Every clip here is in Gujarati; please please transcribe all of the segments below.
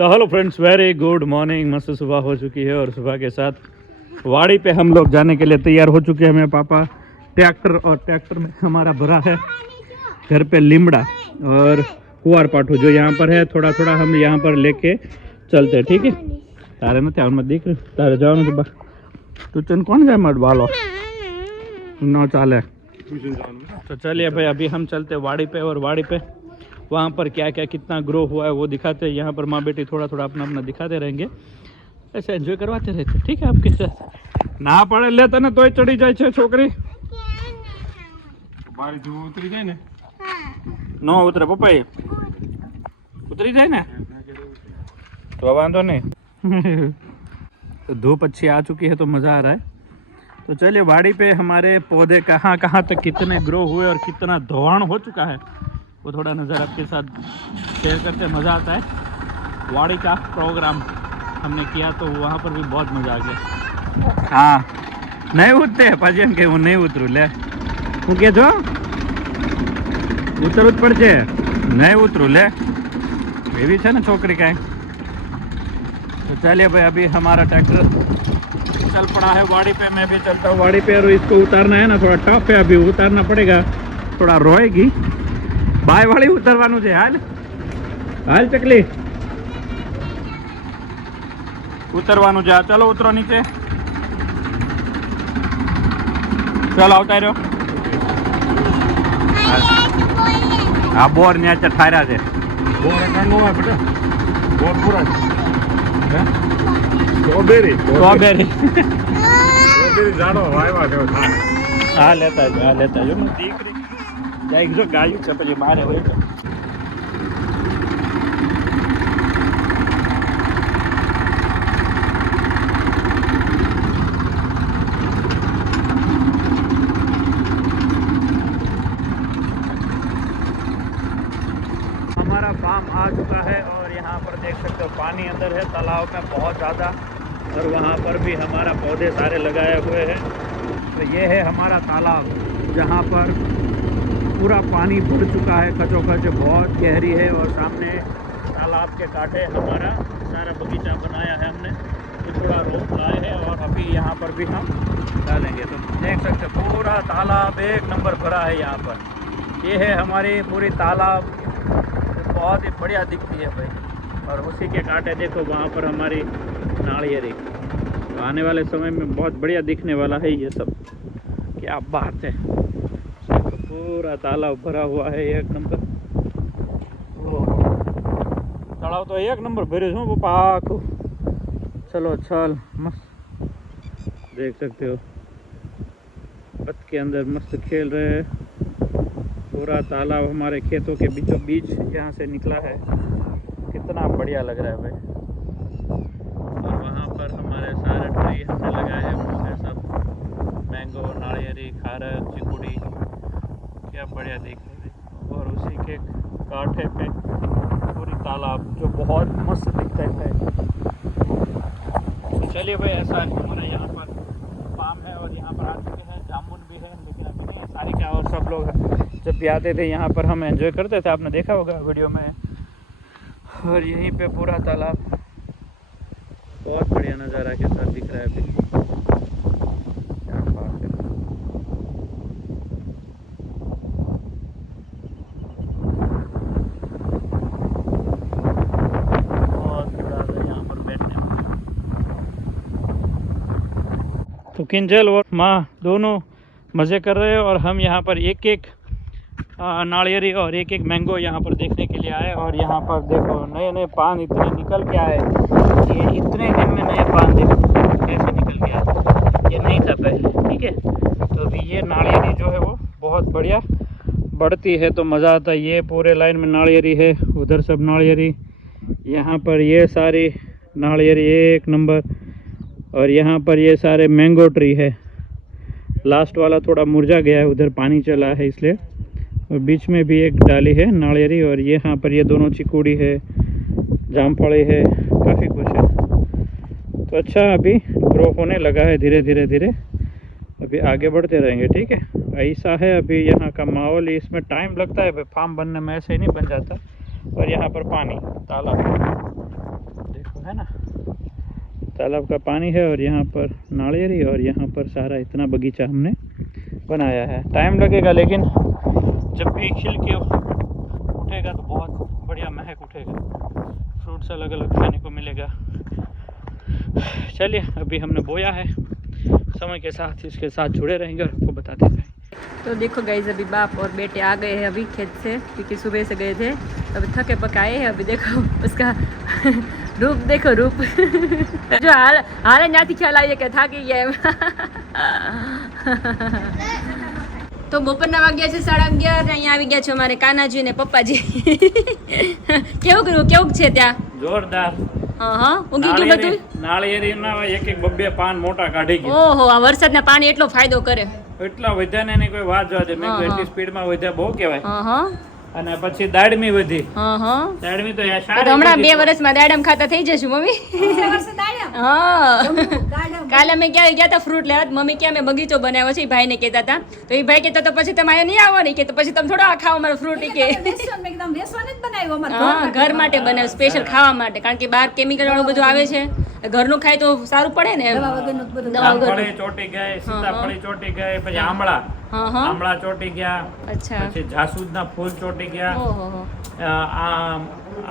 तो hello friends, very good morning. मस्त सुबह हो चुकी है और सुबह के साथ वाड़ी पे हम लोग जाने के लिए तैयार हो चुके हैं। मेरे पापा ट्रैक्टर और ट्रैक्टर में हमारा भरा है घर पे लीमड़ा और कुआर पाठू जो यहाँ पर है। थोड़ा थोड़ा हम यहाँ पर लेके चलते हैं, ठीक है। तारे मत मत देख रहे तारे जाओ तो तू चन कौन जाए मत बालो न चाले। तो चलिए भाई, अभी हम चलते वाड़ी पे और वाड़ी पे वहाँ पर क्या क्या कितना ग्रो हुआ है वो दिखाते हैं। यहाँ पर माँ बेटी थोड़ा थोड़ा अपना अपना दिखाते रहेंगे, ऐसे एंजॉय करवाते रहते, ठीक है। आपके साथ ना पड़े लेता ना तो चढ़ी जाए छे छोकरी उतरी जाए ने नो उतरे पप्पा ये उतरी जाए ना तो वांधो नहीं। तो धूप अच्छी आ चुकी है तो मज़ा आ रहा है। तो चलिए वाड़ी पे हमारे पौधे कहाँ कहाँ तक कितने ग्रो हुए और कितना धोवाण हो चुका है वो थोड़ा नज़र आपके साथ शेयर करते मज़ा आता है। वाड़ी का प्रोग्राम हमने किया तो वहाँ पर भी बहुत मज़ा आ गया। हाँ नहीं उतरते पाजी के वो नहीं उतरू ले હું કે જો ઉતરવું જ પડશે नहीं उतरू ले એવી છે ને છોકરી કાંઈ। तो चलिए भाई, अभी हमारा ट्रैक्टर चल पड़ा है वाड़ी पे। मैं भी चलता हूँ वाड़ी पे और इसको उतारना है ना थोड़ा टफ है, अभी उतारना पड़ेगा, थोड़ा रोएगी। बाय वाली उतरवानु છે हाल हाल चकली उतरवानु છે। चलो उतरो नीचे, चलो આવતા રહ્યો। આ બોર ન્યા ઠાર્યા છે। બોર કાંડો હોય બેટા, બોર પૂરા છે। સ્ટ્રોબેરી સ્ટ્રોબેરી સ્ટ્રોબેરી ઝાડો વાવ્યા છે। હા લેતા જો દીકરી જાય જો ગાયું છે પછી બારે હોય છે। हमारा फार्म आ चुका है और यहाँ पर देख सकते हो पानी अंदर है तालाब में बहुत ज़्यादा, और वहाँ पर भी हमारा पौधे सारे लगाए हुए हैं। तो ये है हमारा तालाब जहाँ पर पूरा पानी भर चुका है, खचोखच बहुत गहरी है। और सामने तालाब के कांठे हमारा सारा बगीचा बनाया है हमने, तो थोड़ा रोप लाए हैं और अभी यहाँ पर भी हम डालेंगे। तो देख सकते हो पूरा तालाब एक नंबर भरा है यहाँ पर। ये है हमारी पूरी तालाब, बहुत ही बढ़िया दिखती है भाई। और उसी के कांठे देखो वहाँ पर हमारी नारियरी, तो आने वाले समय में बहुत बढ़िया दिखने वाला है ये सब। क्या बात है, तो पूरा तालाब भरा हुआ है एक नंबर। तालाब तो एक नंबर भरे हूँ पापा को। चलो चल मस्त देख सकते हो पत्त के अंदर मस्त खेल रहे हैं। पूरा तालाब हमारे खेतों के बीचों बीच यहाँ से निकला है, कितना बढ़िया लग रहा है भाई। और वहाँ पर हमारे सारे ट्री हमने लगाए हैं, पौधे सब मैंगो, नारियरी, खारक, चिकुड़ी, क्या बढ़िया दिख रहा है। और उसी के कांठे पे पूरी तालाब जो बहुत मस्त दिखता है। तो चलिए भाई, ऐसा हमारा यहाँ पर फार्म है और यहाँ पर आ चुके हैं। जामुन भी है लेकिन अभी नहीं, सारी क्या और सब लोग जब भी आते थे यहाँ पर हम एंजॉय करते थे, आपने देखा होगा वीडियो में। और यहीं पे पूरा तालाब बहुत बढ़िया नज़ारा के साथ दिख रहा है अभी। क्या बात है, बहुत बड़ा है यहाँ पर बैठने में। तो किंजल और माँ दोनों मज़े कर रहे हैं और हम यहाँ पर एक एक नारियरी और एक एक मैंगो यहाँ पर देखने के लिए आए। और यहाँ पर देखो नए नए पान इतने निकल के आए, ये इतने दिन में नए पान देखो कैसे निकल के आए, ये नहीं था पहले, ठीक है। तो अभी ये नारियरी जो है वो बहुत बढ़िया बढ़ती है तो मज़ा आता है। ये पूरे लाइन में नारियरी है, उधर सब नारियरी, यहाँ पर ये सारी नारियरी एक नंबर, और यहाँ पर ये सारे मैंगो ट्री है। लास्ट वाला थोड़ा मुरझा गया है, उधर पानी चला है इसलिए। और बीच में भी एक डाली है नारियरी, और ये यहाँ पर ये दोनों चिकुड़ी है, जामफड़ी है, काफ़ी कुछ है। तो अच्छा अभी ग्रो होने लगा है धीरे धीरे धीरे, अभी आगे बढ़ते रहेंगे, ठीक है। ऐसा है अभी यहाँ का माहौल, इसमें टाइम लगता है, फार्म बनने में ऐसे ही नहीं बन जाता। और यहाँ पर पानी तालाब तालाब का पानी है और यहाँ पर नारियल और यहाँ पर सारा इतना बगीचा हमने बनाया है। टाइम लगेगा लेकिन जब भी खिल के उठेगा तो बहुत बढ़िया महक उठेगा, फ्रूट्स अलग अलग खाने को मिलेगा। चलिए अभी हमने बोया है, समय के साथ इसके साथ जुड़े रहेंगे और आपको बताते रहेंगे। तो देखो गाइस अभी बाप और बेटे आ गए हैं अभी खेत से, क्योंकि सुबह से गए थे, अभी थके पकाए हैं। अभी देखो उसका रूप देखो, रूप जो हाल न्याથી ખ્યાલ આવી કે થાકી ગયા એમ। તો બપોરના વાગ્યા છે 11:30, અહીંયા આવી ગયા છે અમારે કાનાજી ને પપ્પાજી। કેવું છે ત્યાં? જોરદાર। હા હા, ઊંઘી ગયું બધું? નાળિયેરીના એક એક બબ્બે પાન મોટા કાઢી ગયા। ઓહો, આ વરસાદના પાણી એટલો ફાયદો કરે। એટલા વધ્યા ને કોઈ વાત જવા દે, મેં એટલી સ્પીડમાં વધ્યા બહુ કહેવાય। હા હા, અને પછી દાડમી વધી। હા હા, દાડમી તો યાર તો સારી હમણાં વધી। 2 વર્ષમાં દાડમ ખાતા થઈ જશું મમ્મી। હા, કાલે અમે ગયા હતા ફ્રૂટ લેવા, મમ્મી કે અમે બગીચો બનાવ્યો છે, ભાઈને કહેતા હતા, તો એ ભાઈ કહેતા તો પછી તમે અહીંયા નહીં આવો ને, કે તો પછી તમે થોડો આ ખાઓ અમારો ફ્રૂટ, કે હા ઘર માટે બનાવ્યો, સ્પેશિયલ ખાવા માટે, કારણ કે બહાર કેમિકલ વાળું બધું આવે છે, ઘરનું ખાય તો સારું પડે ને। જામફળી ચોટી ગઈ, સીતાફળી ચોટી ગઈ, પછી આમળા આમળા ચોટી ગયા, અચ્છા, પછી જાસૂદના ફૂલ ચોટી ગયા, ઓહો,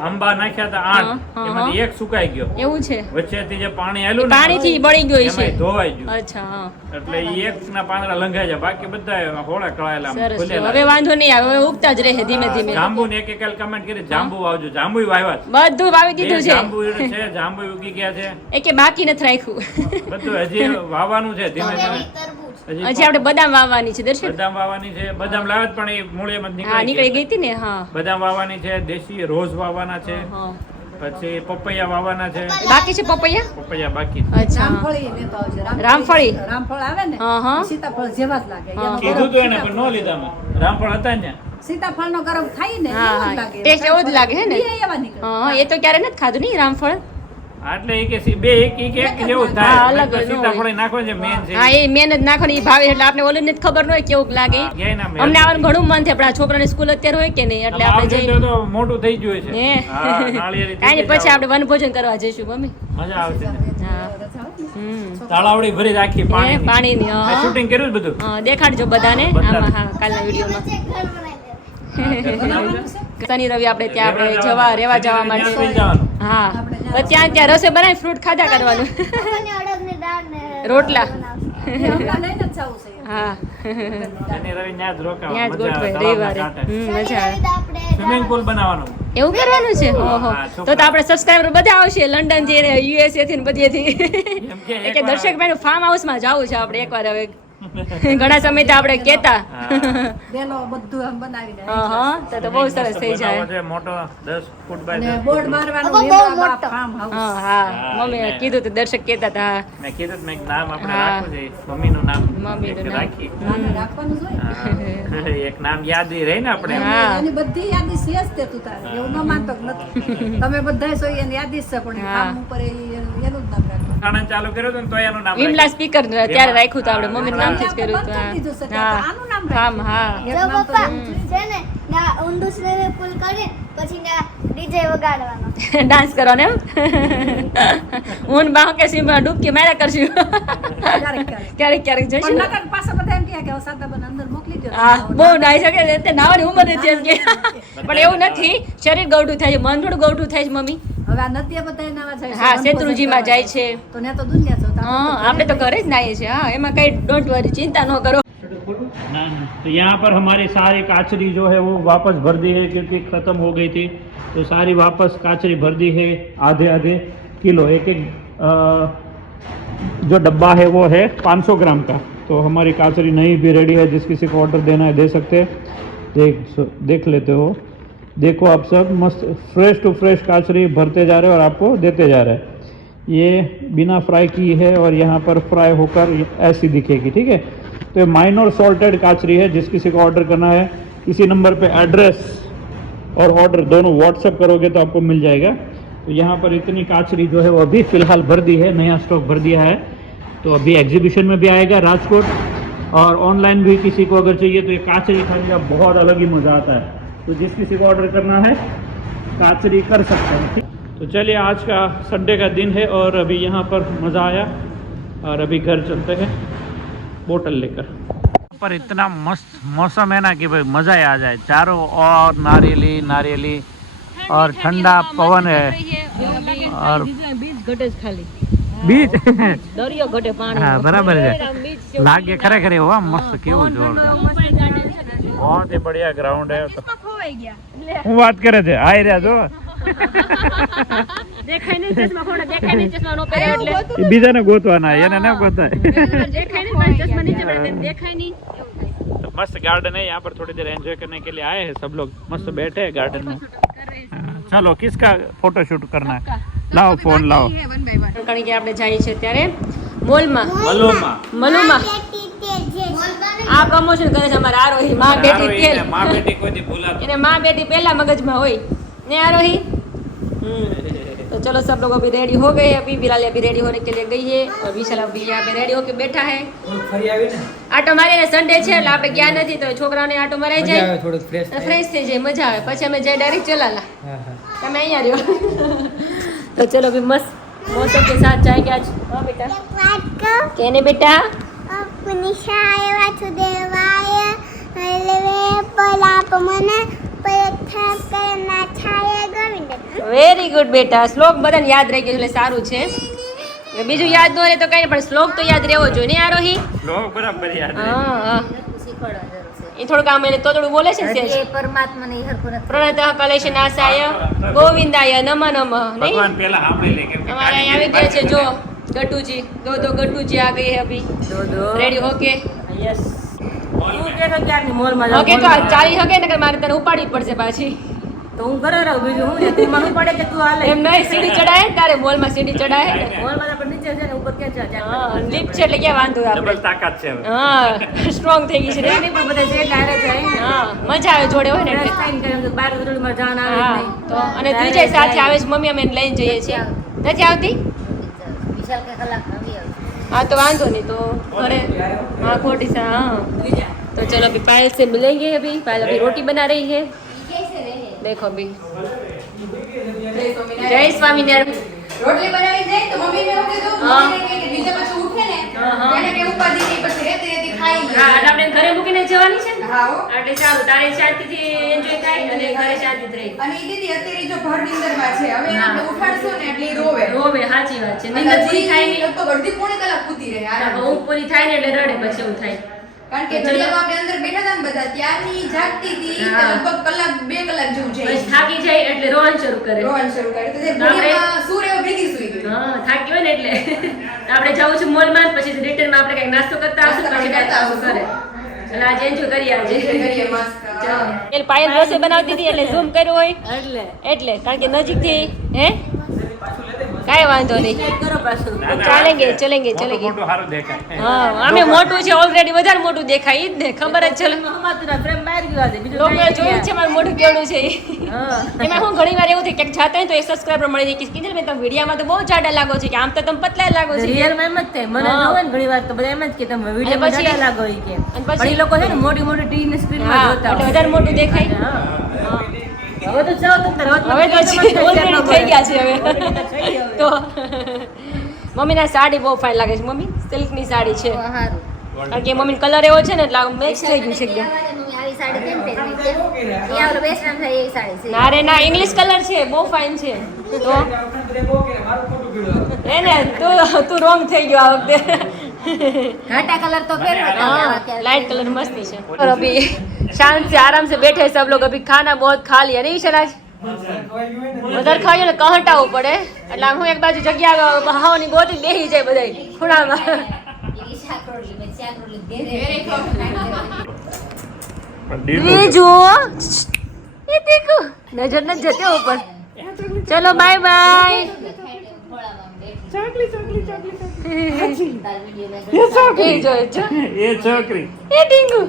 આંબા નાખ્યા હતા 8, એમાંથી એક સુકાઈ ગયો। એવું છે? વચ્ચેથી જે પાણી આવેલું ને પાણીથી બળી ગયું છે, એમાંય ધોવાઈ ગયું। અચ્છા, હા, એટલે એક ના પાંદડા લંઘાઈ જાય, બાકી બધા હોળા કળાયેલા સરસ। ફૂલેલા। હવે વાંધો નહીં આવે, હવે ઉગતા જ રહે ધીમે ધીમે। જાંબુ ને એક કમેન્ટ કરી, જાંબુ વાવજો, જાંબુ વાવ્યા છે, બધું વાવી દીધું છે, જાંબુ છે, જાંબુ ઉગી ગયા છે, એકે બાકી નથી રાખ્યું। બધું હજી વાવવાનું છે ધીમે ધીમે। હજી આપણે બદામ વાવવાની છે દર્શક, બદામ વાવવાની છે, બદામ લાવ્યા પણ એ મૂળિયામાં જ હા નીકળી નીકળી ગઈ હતી ને, હા, બદામ વાવવાની છે, દેશી રોઝ વાવવાના છે, હા, પછી પપૈયા વાવવાના છે, બાકી છે પપૈયા, પપૈયા બાકી છે। અચ્છા, રામફળી, રામફળ આવે ને હા હા, સીતાફળ જેવા જ લાગે, એનો કીધું તો એને પણ ન લીધા મેં, રામફળ હતા ને સીતાફળ નો ગરમ થાય ને હા એવો જ હા, લાગે, ટેસ્ટ એવો જ લાગે હે ને, એ એવા નીકળે। હા, એ તો ક્યારે નથી ખાધું નહીં રામફળ, એટલે એ કે બે એક જેવું હા, થાય, અલગ જ સીતાફળ નાખો છે મેન છે। હા, એ મહેનત નાખવાની, એ ભાવે એટલે આપણે ઓલી નથી ખબર ન હોય કેવું લાગે। હા, ક્યાંય ના મેળ અમને આવવાનું ઘણું મન થાય, પણ આ છોકરાની સ્કૂલ અત્યારે હોય કે નહીં, એટલે આપણે આવશે જઈએ તો મોટું થઈ ગયું છે। હે, હા, નાળિયેરી થઈ કાંઈ નહીં, પછી જાય, આપણે વનભોજન કરવા જઈશું મમ્મી। મજા આવશે ને। હા, હમ, તાળાવડી ભરી રાખી પાણી પાણીની, હા, શૂટિંગ કર્યું જ બધું। હા, દેખાડજો બધાને આમાં, હા, કાલના વિડીયોમાં। શનિ રવિ આપણે ત્યાં આપણે રહેવા જવા માટે, સુઈ જવાનું। હા, તો ત્યાં રસોઈ બનાવી ફ્રૂટ ખાધા કરવાનું, રોટલા, હમણાં લઈને જ જવું છે। હા, શનિ રવિ ન્યા જ રોકાવાનું, ત્યાં જ મજા ગોઠવાય આવે, રવિવારે, તળાવના કાંઠે। મજા આવે। સ્વિમિંગ પુલ બનાવવાનું। એવું કરવાનું છે? ઓહો, હા, તો આપણે સબસ્ક્રાઇબર બધા આવશે, લંડન થી, યુએસએ થી, બધેથી, એમ કે કે દર્શકભાઈ નું ફાર્મ હાઉસમાં જવું છે આપણે એકવાર, હવે ઘણા સમયથી આપણે કહેતા। બેલો બધું આમ બનાવીને હા હા, તો બહુ સરસ થઈ જાય। બનાવવો છે મોટો 10 ફૂટ બાય અને 10 બોર્ડ મારવાનું હેમરાબાદ ફાર્મ હાઉસ। હા હા, મમ્મી કીધું તો દર્શક કહેતા હતા, મેં કીધું મેં નામ આપણે હા. રાખવું છે, મમ્મીનું નામ મમ્મીનું એક નામ. રાખી। આને રાખવાનું જ હોય। હા, એક નામ યાદ રહે ને આપણે। હા. એની બધી યાદી છે જ તે તું તારે, એવું ન માનતો કે નથી, તમે બધા છો એની યાદી જ છે, પણ હા. કામ ઉપર એનું જ નામ રાખવાનું। ખાણા ચાલુ કર્યું હતું ને તો એનું નામ વિમલા સ્પીકર ત્યારે રાખ્યું હતું આપણે, મમ્મીનું નામથી જ કર્યું બંધ કરી દીધું છે, હતું। ત્યાં તો હા, આનું નામ ફાર્મ, રાખ્યું। હા, એક જો નામ તો પપ્પા એવું છે। છે ને ના ઊંધું સ્વિમિંગ પૂલ કરી પછી ના ડીજે વગાડવાનો ડાન્સ કરવાનો એમ, હું ને બા કે સીમા ડૂબકી માર્યા કરશું, ક્યારેક ક્યારેક ક્યારેક ક્યારેક પણ જઈશું। નકર પાછા બધા એમ કહે કે હવે સાદાબેન અંદર મોકલી દો। હા, બહુ નાઈ શકે, તે નાવાની ઉંમર નથી એમ કે, પણ એવું નથી, શરીર ગૌઠું થાય છે, મન થોડું ગૌઠું થાય છે મમ્મી। હવે આ નદીએ બધા નાવા જાય છે, હા, વનભોજન શેત્રુંજીમાં કરવા જાય છે। તો ને તો દુનિયા છો, તો हाँ, આપણે તો ઘરે જ નાહીએ છીએ। हाँ, એમાં કઈ ડોન્ટ वरी, चिंता न करो। ना, तो यहाँ पर हमारी सारी काचरी जो है वो वापस भर दी है, क्योंकि ख़त्म हो गई थी, तो सारी वापस काचरी भर दी है, आधे आधे किलो, एक एक जो डब्बा है वो है 500 ग्राम का। तो हमारी काचरी नई भी रेडी है, जिस किसी को ऑर्डर देना है दे सकते हैं। देख लेते हो, देखो आप सब मस्त फ्रेश टू फ्रेश काचरी भरते जा रहे हैं और आपको देते जा रहे हैं। ये बिना फ्राई की है और यहाँ पर फ्राई होकर ऐसी दिखेगी, ठीक है। तो ये माइनर सॉल्टेड काचरी है, जिस किसी को ऑर्डर करना है इसी नंबर पे एड्रेस और ऑर्डर दोनों व्हाट्सएप करोगे तो आपको मिल जाएगा। तो यहाँ पर इतनी काचरी जो है वो अभी फ़िलहाल भर दी है, नया स्टॉक भर दिया है, तो अभी एग्जीबिशन में भी आएगा राजकोट, और ऑनलाइन भी किसी को अगर चाहिए तो ये काचरी खाने का बहुत अलग ही मज़ा आता है। तो जिस किसी को ऑर्डर करना है काचरी कर सकते हैं, ठीक। तो चलिए आज का संडे का दिन है और अभी यहाँ पर मज़ा आया और अभी घर चलते हैं बोतल लेकर। पर इतना मस्त मौसम है ना कि भाई मज़ा ही आ जाए, चारों और नारियली नारियली और ठंडा पवन है और बीच हाँ बराबर है लागे खरेखर हुआ मस्त क्यों जोरदार बहुत ही बढ़िया ग्राउंड है। तो હું વાત કરે છે આઈ રહ્યા જો દેખાય નહીં ચશ્મા ખોડા દેખાય નહીં ચશ્મા નો પહેરે એટલે એ બીજાને ગોતવાના એને ન ગોતાય દેખાય નહીં મારા ચશ્મા નીચે પડે દેખાય नहीं। तो मस्त गार्डन है, यहाँ पर थोड़ी देर एंजॉय करने के लिए आए हैं सब लोग, मस्त बैठे हैं गार्डन में। चलो किसका फोटो शूट करना है, लाओ फोन लाओ। કારણ કે આપણે જઈએ છે ત્યારે મોલમાં મલુમાં આ પ્રમોશન કરે છે અમારા આરોહી માં બેટી તેલ माँ बेटी कोई नहीं भूला એને માં બેટી પહેલા મગજમાં હોય ને આરોही। तो चलो सब लोग अभी रेडी हो गए, अभी बिलाल अभी रेडी होने के लिए गई है और विशाल अभी यहाँ पे रेडी होके बैठा है। आटो मारीने संडे છે એટલે આપણે ગયા નથી તો છોકરાઓને આટો મરાઈ જાય ફ્રેશ થઈ જાય મજા આવે પછી અમે જાય ડાયરેક્ટ ચલાલા તમે અહીંયા રહ્યો। तो चलो अभी मस्त मौसम के साथ जाएंगे आज। हाँ बेटा कहने बेटा अपनी शायवा सुदेवाय हलवे पलाप मन प्रथम करना छाया गोविंद। વેરી ગુડ બેટા, શ્લોક બધાને યાદ રહી ગયો એટલે સારું છે, બીજું યાદ ન રહે તો કઈ પણ શ્લોક તો યાદ રહેવો જોઈએ ને આરોહી। लोग बराबर याद है। હા હા એ થોડુંક આમ એને તોડું બોલે છે સેજ પરમાત્માને ઈ હરખું નથી પ્રણત કલેશનાશાય ગોવિંદાય નમઃ નમઃ નહીં। भगवान पहला हमने लेके हमारे यहाँ આવી ગયા છે જો ગટ્ટુ जी दो गट्टू जी आ गई है अभी रेडी होके। यस ઓકે તો ચાલી હકે નકર મારે તને ઉપાડવી પડશે પાછી તો હું ઘરે રહું બીજું હું ને તું મને પડે કે તું હાલે એમ નહીં સીડી ચડાય તારે મોલમાં સીડી ચડાય મોલમાં આપણે નીચે છે ને ઉપર ક્યાં છે હા લિફ્ટ છે એટલે ક્યાં વાંધો આપણે डबल ताकत છે હવે। હા સ્ટ્રોંગ થઈ ગઈ છે ને નહીં પણ બધા જે ડાયરે જાય ને હા મજા આવે જોડે હોય ને એટલે ટાઈમ કરે તો બાર રોડ માં જાન આવે હા નહીં તો અને ત્રીજે સાથે આવે છે મમ્મી અમે એને લઈને જઈએ છીએ નથી આવતી વિશાલ કે કલાક આવી આવે हाँ तो वांधो नहीं तो घरे हाँ खोटी सा हाँ। तो चलो अभी पायल से मिलेंगे, अभी पायल अभी रोटी बना रही है देखो अभी। जय स्वामीनारायण રોટલી બનાવી દે તો મમ્મી ને એવું કીધું હા. મમ્મી ને કે બીજા પછી ઉઠે ને હા, હા. એને કે ઉપાધિ નહીં પછી રેતી રેતી ખાઈ લે हाँ એટલે આપણે ઘરે મૂકીને જવાની છે ને હા હો. એટલે સારું તારે શાંતિથી એન્જોય થાય અને ઘરે શાંતિથી રહી અને ઈ દીદી અત્યારે જો ભર નીંદરમાં છે હવે એને હા. આપણે ઉઠાડશું ને એટલે ઈ રોવે રોવે સાચી વાત છે અને નીંદર પૂરી હજી થાય નહીં લગભગ અડધી પોણી કલાક પૂતી રહે આરામ ઊંઘ પૂરી થાય ને એટલે રડે પછી એવું થાય કારણ કે ઘડિયાળમાં આપણે અંદર બેઠા હતા ને બધા ત્યારની જાગતી હતી તો હા. લગભગ કલાક 2 કલાક જેવું પછી જાય થાકી જાય એટલે રોવાનું શરૂ કરે રોવાનું શરૂ કરે તો તે આપણે- ઘડિયાળમાં સૂર એવો ભેગી સૂઈ ગઈ હા થાકી હોય ને એટલે આપણે જવું છે મોલમાં પછી રિટર્નમાં આપણે કંઈક નાસ્તો કરતા આવશું પછી કાંઈક આવશું કરે એટલે આજે એન્જોય કરી આવજે કરીએ મસ્ત એટલે પાયલ રસોઈ બનાવતી હતી એટલે ઝૂમ કર્યું હોય એટલે કારણ કે નજીકથી હે કાંઈ વાંધો નહીં કરો પાછું ચાલેંગે ચલેંગે મોટું ચલેંગે મોટું સારું દેખાય। હા અમે મોટું છે ઓલરેડી વધારે મોટું દેખાય ઈ જ ને ખબર જ છે માત્ર પ્રેમ બહાર ગયો છે બીજું લોકોએ જોયું છે મારું મોઢું કેવડું છે ઈ. હા એમાં હું ઘણી વાર એવું થાય કે જાતા હોય તો એક સબસ્ક્રાઇબર મળી જાય કે કીધું મેં તમે વિડીયોમાં તો બહુ જાડા લાગો છો કે આમ તો તમે પતલા લાગો છો રિયલ માં એમ જ થાય મને હા. જોવે ને ઘણી વાર તો બધા એમ જ કે તમે વિડીયો માં પછી- જાડા લાગો ઈ કે અને પછી- પણ ઈ લોકો છે ને મોટી મોટી ટીવી ની સ્ક્રીન માં હા જોતા એટલે હોય. વધારે મોટું દેખાય હા. હવે તો જાઓ તો હવે તો ઓલરેડી થઈ ગયા છે હવે તો મમ્મીના સાડી બહુ ફાઇન લાગે છે મમ્મી સિલ્કની સાડી છે સારું કારણ કે મમ્મી કલર એવો છે ને એટલે મેચ થઈ ગયું છે એકદમ મમ્મી આવી સાડી કેમ પહેરવી છે એ આપણે વેસ્ટર્ન થાય એવી સાડી છે ના રે ના ઇંગ્લિશ કલર છે બહુ ફાઇન છે તો એને તું રોંગ થઈ ગયો આ વખતે ઘાટા કલર તો પહેરવા हाँ लाइट कलर मस्ती है और अभी शांत से आराम से बैठे हैं सब लोग अभी खाना बहुत खा लिया नहीं शराज વધારે ખાઈએ ને કહટાવું પડે એટલે આમ હું એક બાજુ જગ્યા બહાવાની ગોતી બેસી જાય બધાય ખૂણામાં બીજું એ દેખો નજર ન જતે ઉપર ચલો બાય બાય એ જો એ છોકરી એ ટીંગુ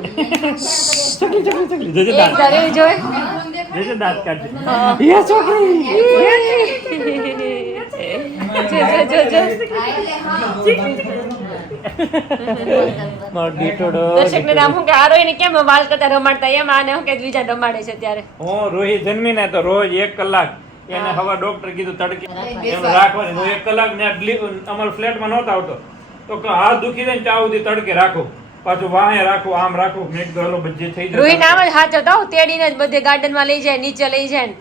ચકલી ચકલી ચકલી જોજે એક દાંત તારે જોય જોજે દાંત કાઢજે હા. એ છોકરી જો મારો દીકરો દર્શકને નામ હું કે આરોહીને કેમ વાલ કરતા રમાડતા એમ આને હું કે બીજા રમાડે છે ત્યારે હું રોહિત જન્મીને તો રોજ 1 કલાક એને હવા ડોક્ટર કીધું તડકે એમ રાખવાની. હું 1 કલાક ને અમારા ફ્લેટમાં નહોતા આવતો તો હાથ દુખી જાય ને ત્યાં સુધી તડકે રાખો, પાછું વાહે રાખો, આમ રાખો. મેં કીધું હલો બધી થઈ રોહિત જાય. આમ જ હાચવતા હો, તેડીને જ બધે ગાર્ડન માં લઈ જાય, નીચે લઈ જાય ને.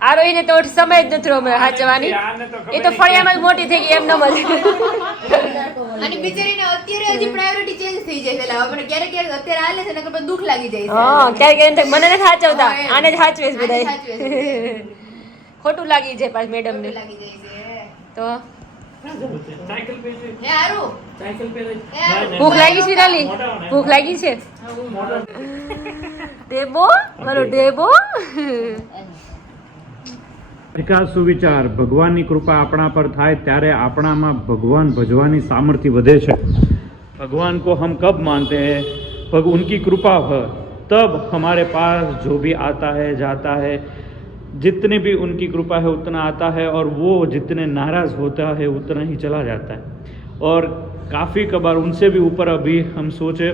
આ રોહિને તો સમય જ નથી રહ્યો હાચવાની. એ તો ફળિયામાં જ મોટી થઈ ગઈ એમ ન મળે. અને બિચારીને અત્યારે હજી પ્રાયોરિટી ચેન્જ થઈ જાય છે. એટલે હવે મને ક્યારેક ક્યારેક અત્યારે હાલે છે ને કે પછી દુઃખ લાગી જાય છે. હા, ક્યારેક એમ થાય મને નથી હાચવતા, આને જ હાચવે છે આને બધા. સાચવે છે. ખોટું લાગી જાય પાછું મેડમ ને લાગી જાય છે. તો. સાયકલ પે છે. હે હારું સાયકલ પે છે. ભૂખ લાગી છે વિરાલી? ભૂખ લાગી છે? ડેબો મારો ડેબો. વિકાસ સુવિચાર. ભગવાનની કૃપા આપણા પર થાય ત્યારે આપણામાં ભગવાન ભજવાની सामर्थ्य વધે છે. भगवान को हम कब मानते हैं? उनकी कृपा हो तब हमारे पास जो भी आता है जाता है, जितने भी उनकी कृपा है उतना आता है और वो जितने नाराज़ होता है उतना ही चला जाता है. और काफ़ी कबार उनसे भी ऊपर अभी हम सोचे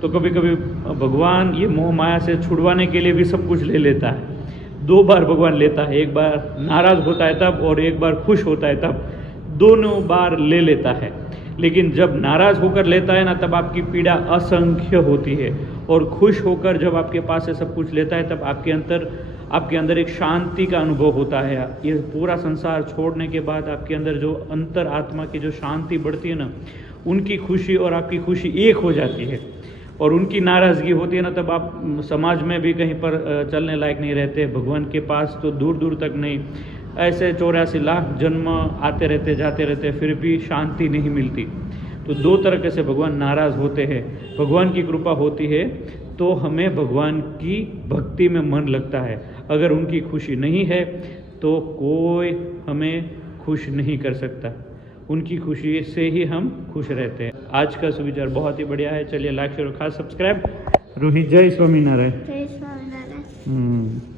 तो कभी कभी भगवान ये मोह माया से छुड़वाने के लिए भी सब कुछ ले लेता है. 2 बार भगवान लेता है, एक बार नाराज़ होता है तब और एक बार खुश होता है तब. दोनों बार ले लेता है. लेकिन जब नाराज़ होकर लेता है ना तब आपकी पीड़ा असंख्य होती है, और खुश होकर जब आपके पास से सब कुछ लेता है तब आपके अंदर एक शांति का अनुभव होता है. ये पूरा संसार छोड़ने के बाद आपके अंदर जो अंतर आत्मा की जो शांति बढ़ती है ना, उनकी खुशी और आपकी खुशी एक हो जाती है. और उनकी नाराज़गी होती है ना तब आप समाज में भी कहीं पर चलने लायक नहीं रहते. भगवान के पास तो दूर दूर तक नहीं. ऐसे 84 लाख जन्म आते रहते जाते रहते फिर भी शांति नहीं मिलती. तो 2 तरह से भगवान नाराज़ होते हैं. भगवान की कृपा होती है तो हमें भगवान की भक्ति में मन लगता है. अगर उनकी खुशी नहीं है तो कोई हमें खुश नहीं कर सकता. उनकी खुशी से ही हम खुश रहते हैं. आज का सुविचार बहुत ही बढ़िया है. चलिए लाइक शेयर और खास सब्सक्राइब. रोहित जय स्वामीनारायण. જય સ્વામિનારાયણ.